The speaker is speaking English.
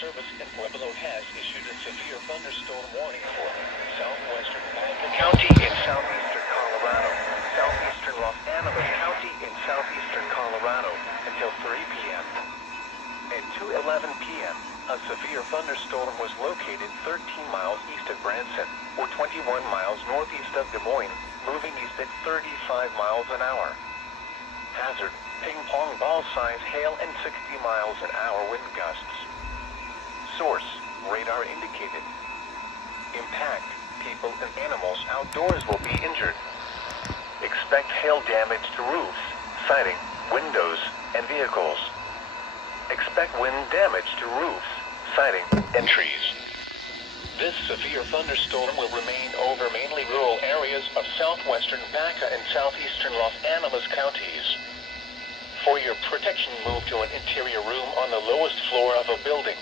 Service in Pueblo has issued a severe thunderstorm warning for southwestern Baca County in southeastern Colorado, southeastern Los Angeles County in southeastern Colorado until 3 p.m. At 2:11 p.m., a severe thunderstorm was located 13 miles east of Branson, or 21 miles northeast of Des Moines, moving east at 35 miles an hour. Hazard: ping-pong ball-size hail and 60 miles an hour wind gusts. Source: radar indicated. Impact: people and animals outdoors will be injured. Expect hail damage to roofs, siding, windows, and vehicles. Expect wind damage to roofs, siding, and trees. This severe thunderstorm will remain over mainly rural areas of southwestern Baca and southeastern Los Angeles counties. For your protection, move to an interior room on the lowest floor of a building.